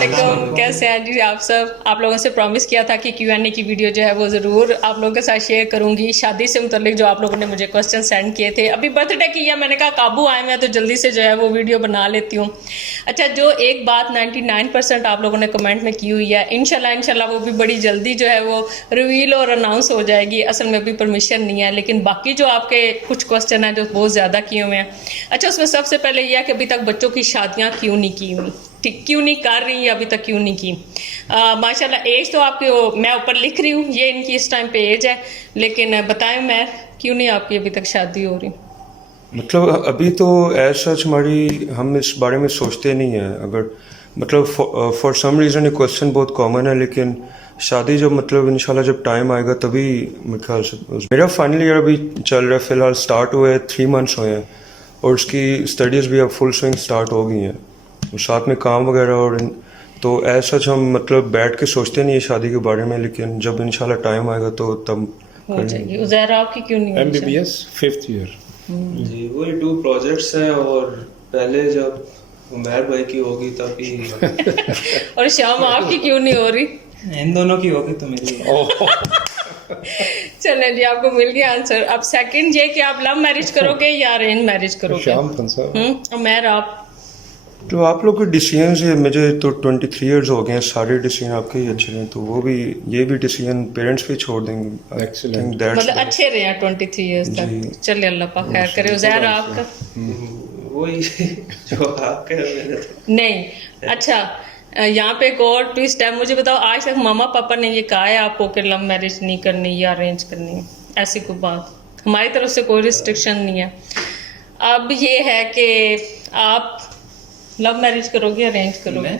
वालेकुम, कैसे हैं जी आप सब। आप लोगों से प्रॉमिस किया था कि Q&A की वीडियो जो है वो ज़रूर आप लोगों के साथ शेयर करूंगी। शादी से मुतल्लिक जो आप लोगों ने मुझे क्वेश्चन सेंड किए थे, अभी बर्थडे किया, मैंने कहा काबू आए मैं तो जल्दी से जो है वो वीडियो बना लेती हूँ। अच्छा, जो एक बात 99% आप लोगों ने कमेंट में की हुई है, इंशाल्लाह वो भी बड़ी जल्दी जो है वो रिवील और अनाउंस हो जाएगी। असल में अभी परमिशन नहीं है, लेकिन बाकी जो आपके कुछ क्वेश्चन हैं जो बहुत ज़्यादा किए हुए हैं। अच्छा, उसमें सबसे पहले यह है कि अभी तक बच्चों की शादियाँ क्यों नहीं की हुई, ठीक, क्यों नहीं कर रही अभी तक, क्यों नहीं की। माशाल्लाह एज तो आपकी मैं ऊपर लिख रही हूँ, ये इनकी इस टाइम पे एज है, लेकिन बताएं मैं क्यों नहीं आपकी अभी तक शादी हो रही। मतलब अभी तो एज सच हमारी हम इस बारे में सोचते नहीं हैं। अगर मतलब फॉर सम रीज़न ये क्वेश्चन बहुत कॉमन है, लेकिन शादी जब मतलब इंशाल्लाह जब टाइम आएगा तभी मेरे ख्याल से। मेरा फाइनल ईयर अभी चल रहा है, फ़िलहाल स्टार्ट हुए 3 मंथ्स हुए हैं और उसकी स्टडीज़ भी अब फुल स्विंग स्टार्ट हो गई हैं, साथ में काम वगैरह। और तो एज सच हम मतलब बैठ के सोचते नहीं है शादी के बारे में, लेकिन जब इंशाल्लाह टाइम आएगा तो तब हो जाएगी। उज़ैर आपकी क्यों नहीं हुई? MBBS 5th year. जी, वही 2 प्रोजेक्ट्स हैं और पहले जब उमैर भाई की होगी तब ही और शाम आपकी क्यों नहीं हो रही? इन दोनों की होगी तो मेरी चलें जी, आपको मिल गया आंसर। अब सेकंड ये कि आप लव मैरिज करोगे या अरेंज मैरिज करोगे? शाम फंसा। उमैर आप? तो आप लोग के डिसीजन से मुझे तो 23 इयर्स हो गए हैं, सारे डिसीजन आपके ही अच्छे हैं, तो वो भी ये भी डिसीजन पेरेंट्स पे छोड़ देंगे। Excellent. मतलब अच्छे रहे हैं 23 इयर्स तक। चलिए अल्लाह पाक खैर करे। उज़ैर आपका? वही जो आप कह रहे हैं। नहीं। अच्छा, यहाँ पे एक और ट्विस्ट है। मुझे बताओ, आज तक मामा पापा ने ये कहा है आपको कि लव मैरिज नहीं करनी या अरेंज करनी है? ऐसी कोई बात हमारी तरफ से कोई रिस्ट्रिक्शन नहीं है। अब ये है कि आप लव मैरिज करोगे अरेंज करोगे?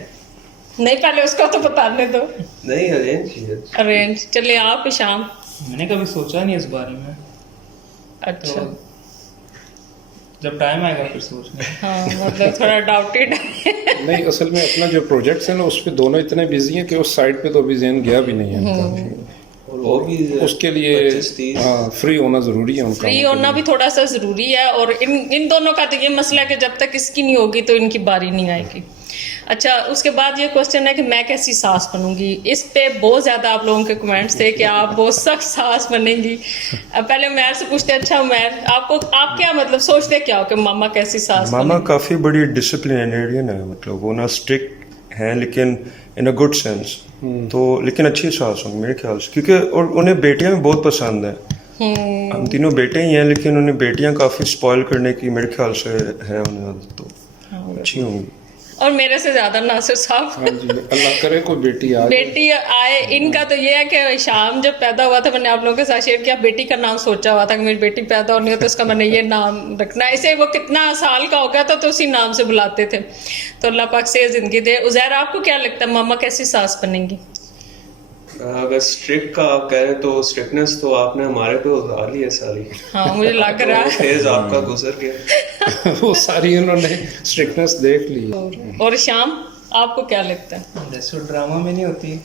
नहीं, पहले उसको तो बताने दो। नहीं, अरेंज किया। अरेंज। चलिए आप शाम? मैंने कभी सोचा नहीं इस बारे में। अच्छा, तो जब टाइम आएगा फिर सोचना। हाँ, मतलब थोड़ा डाउटेड। नहीं, असल में अपना जो प्रोजेक्ट्स है ना उस पे दोनों इतने बिजी हैं कि उस साइड पे तो अभी ज़हन गया भी नहीं है उनका। और वो भी उसके लिए 25-30 हाँ फ्री होना ज़रूरी है उनका। फ्री होना भी थोड़ा सा ज़रूरी है। और इन दोनों का तो ये मसला है कि जब तक इसकी नहीं होगी तो इनकी बारी नहीं आएगी। अच्छा, उसके बाद ये क्वेश्चन है कि मैं कैसी सास बनूंगी। इस पे बहुत ज़्यादा आप लोगों के कमेंट्स थे कि आप बहुत सख्त सास बनेंगी। अब पहले उमैर से पूछते, अच्छा उमैर आपको, आप क्या मतलब सोचते क्या हो कि मामा कैसी सास मामा बनेंगी? काफ़ी बड़ी डिसिप्लिनेरियन है, मतलब वो ना स्ट्रिक्ट हैं लेकिन इन अ गुड सेंस। तो लेकिन अच्छी सास होंगी मेरे ख्याल से, क्योंकि और उन्हें बेटियां भी बहुत पसंद हैं। हम तीनों बेटे ही हैं, लेकिन उन्हें बेटियां काफ़ी स्पॉइल करने की मेरे ख्याल से है उन्हें आदत, तो अच्छी होंगी। और मेरे से ज़्यादा नासिर साहब। हाँ जी, अल्लाह करे कोई बेटी आ जाए। बेटी आए। इनका तो ये है कि शाम जब पैदा हुआ था, मैंने आप लोगों के साथ शेयर किया, बेटी का नाम सोचा हुआ था कि मेरी बेटी पैदा होनी है तो उसका मैंने ये नाम रखना है। इसे वो कितना साल का हो गया था तो उसी नाम से बुलाते थे। तो अल्लाह पाक से ज़िंदगी दे। उज़ैर आपको क्या लगता है मामा कैसी सास बनेंगी? अगर स्ट्रिक्ट का आप कह रहे हैं तो स्ट्रिक्टनेस तो आपने हमारे पे उतार ली है सारी। हाँ, मुझे लग रहा है। फेज आपका गुजर गया। वो सारी उन्होंने स्ट्रिक्टनेस देख ली। और शाम आपको क्या लगता है? जैसे ड्रामा में नहीं होती।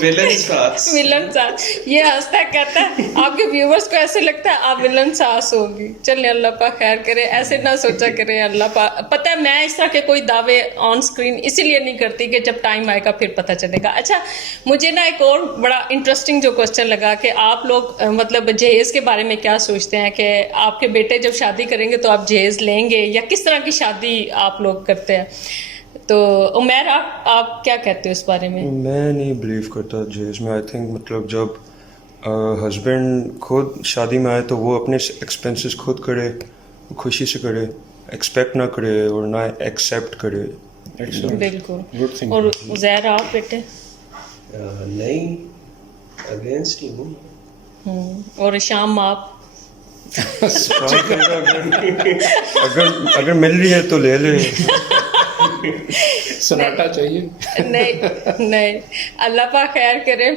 विलन सास। विलन सास। ये हंसता है, कहता है आपके व्यूवर्स को ऐसे लगता है आप विलन सास होगी। चलिए अल्लाह पाक खैर करे, ऐसे ना सोचा करे अल्लाह पाक। पता है मैं इस तरह के कोई दावे ऑन स्क्रीन इसीलिए नहीं करती कि जब टाइम आएगा फिर पता चलेगा। अच्छा, मुझे ना एक और बड़ा इंटरेस्टिंग जो क्वेश्चन लगा कि आप लोग मतलब जहेज़ के बारे में क्या सोचते हैं कि आपके बेटे जब शादी करेंगे तो आप जहेज़ लेंगे या किस तरह की शादी आप लोग करते हैं? तो उमैर आप क्या कहते हो इस बारे में? मैं नहीं बिलीव करता जहेज में। आई थिंक मतलब जब हस्बैंड खुद शादी में आए तो वो अपने एक्सपेंसेस खुद करे, खुशी से करे, एक्सपेक्ट ना करे और ना एक्सेप्ट करे। बिल्कुल। Good thing. और उज़ैर आप बेटे? नहीं, अगेंस्ट ही हूँ। और शाम आप? अगर मिल रही है तो ले ले। सन्नाटा चाहिए। नहीं, अल्लाह पाक खैर करे।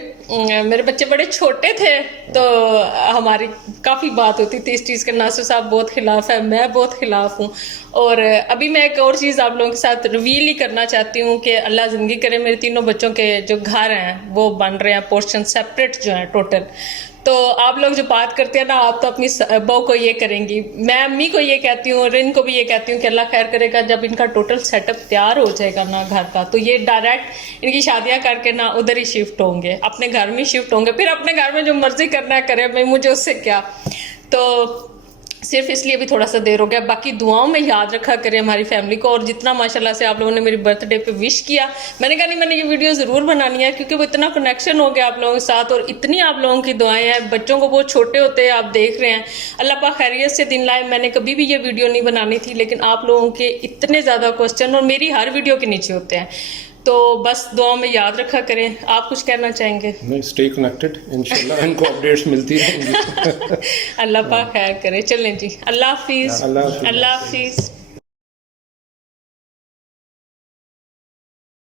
मेरे बच्चे बड़े छोटे थे तो हमारी काफ़ी बात होती थी इस चीज़ के। नासिर साहब बहुत खिलाफ है, मैं बहुत खिलाफ हूँ। और अभी मैं एक और चीज़ आप लोगों के साथ रिवील ही करना चाहती हूँ कि अल्लाह ज़िंदगी करे, मेरे तीनों बच्चों के जो घर हैं वो बन रहे हैं, पोर्शन सेपरेट जो हैं टोटल। तो आप लोग जो बात करते हैं ना, आप तो अपनी बहू को ये करेंगी, मैं अम्मी को ये कहती हूँ, रिन को भी ये कहती हूँ कि अल्लाह खैर करेगा, जब इनका टोटल सेटअप तैयार हो जाएगा ना घर का, तो ये डायरेक्ट इनकी शादियां करके ना उधर ही शिफ्ट होंगे, अपने घर में शिफ्ट होंगे, फिर अपने घर में जो मर्जी करना है करे, मैं मुझे उससे क्या। तो सिर्फ इसलिए भी थोड़ा सा देर हो गया। बाकी दुआओं में याद रखा करें हमारी फैमिली को, और जितना माशाल्लाह से आप लोगों ने मेरी बर्थडे पे विश किया, मैंने कहा नहीं मैंने ये वीडियो ज़रूर बनानी है, क्योंकि वो इतना कनेक्शन हो गया आप लोगों के साथ, और इतनी आप लोगों की दुआएं हैं। बच्चों को बहुत छोटे होते हैं आप देख रहे हैं, अल्लाह पाक खैरियत से दिन लाए। मैंने कभी भी ये वीडियो नहीं बनानी थी, लेकिन आप लोगों के इतने ज़्यादा क्वेश्चन और मेरी हर वीडियो के नीचे होते हैं, तो बस दुआओं में याद रखा करें। आप कुछ कहना चाहेंगे? नहीं, स्टे कनेक्टेड, इंशाल्लाह इनको अपडेट्स मिलती रहेंगी। अल्लाह पाक खैर करे। चलें जी, अल्लाह हाफिज़। अल्लाह हाफिज़। अल्लाह हाफिज़।